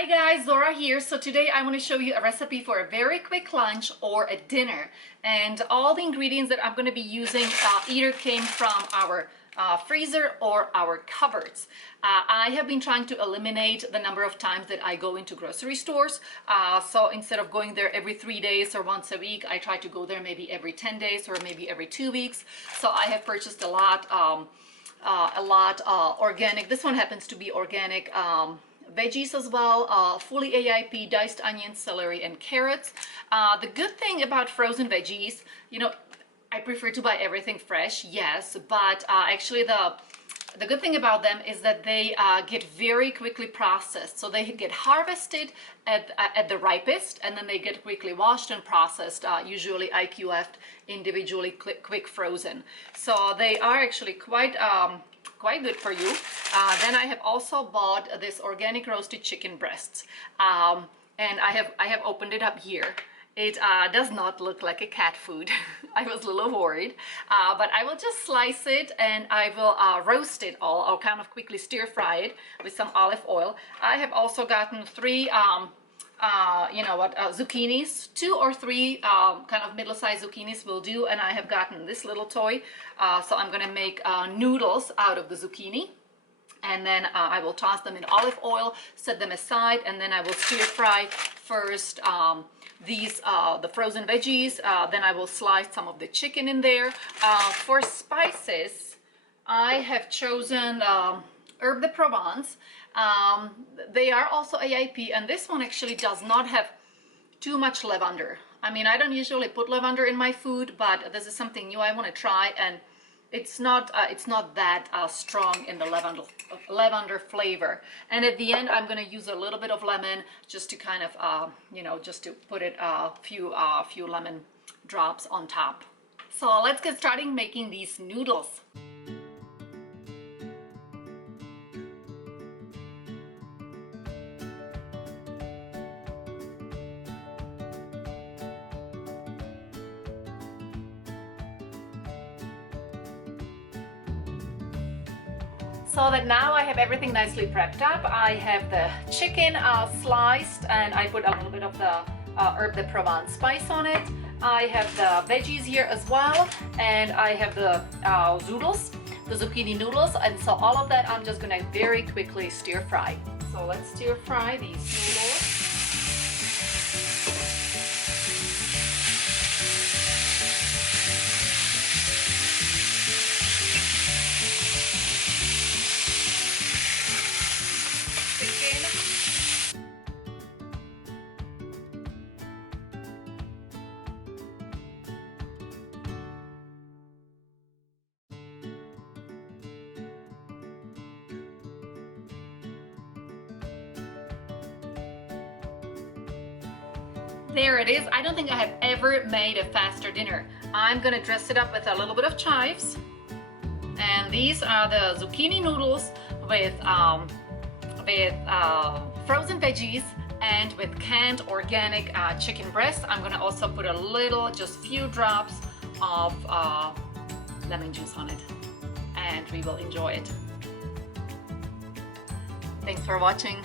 Hi guys, Zora here. So today I want to show you a recipe for a very quick lunch or a dinner. And all the ingredients that I'm going to be using either came from our freezer or our cupboards. I have been trying to eliminate the number of times that I go into grocery stores. So instead of going there every 3 days or once a week, I try to go there maybe every 10 days or maybe every 2 weeks. So I have purchased a lot organic. This one happens to be organic. Veggies as well, fully AIP, diced onions, celery, and carrots. The good thing about frozen veggies, I prefer to buy everything fresh, yes, but actually the good thing about them is that they get very quickly processed. So they get harvested at the ripest, and then they get quickly washed and processed, usually IQF'd, individually quick frozen. So they are actually quite good for you. Then I have also bought this organic roasted chicken breasts, and I have opened it up here. It does not look like a cat food. I was a little worried, but I will just slice it and I will roast it all. I'll kind of quickly stir fry it with some olive oil. I have also gotten three zucchinis, 2 or 3 kind of middle-sized zucchinis will do, and I have gotten this little toy. So I'm gonna make noodles out of the zucchini, and then I will toss them in olive oil, set them aside, and then I will stir fry first the frozen veggies, then I will slice some of the chicken in there. For spices, I have chosen herb de Provence. They are also AIP, and this one actually does not have too much lavender. I mean, I don't usually put lavender in my food, but this is something new I want to try, and it's not that strong in the lemon flavor. And at the end, I'm going to use a little bit of lemon just to kind of just to put it a few lemon drops on top. So let's get started making these noodles. So that now I have everything nicely prepped up. I have the chicken sliced, and I put a little bit of the herb de Provence spice on it. I have the veggies here as well, and I have the zoodles, the zucchini noodles, and so all of that I'm just gonna very quickly stir fry. So let's stir fry these noodles. There it is. I don't think I have ever made a faster dinner. I'm gonna dress it up with a little bit of chives, and these are the zucchini noodles with frozen veggies and with canned organic chicken breast. I'm gonna also put a little, just few drops of lemon juice on it, and we will enjoy it. Thanks for watching.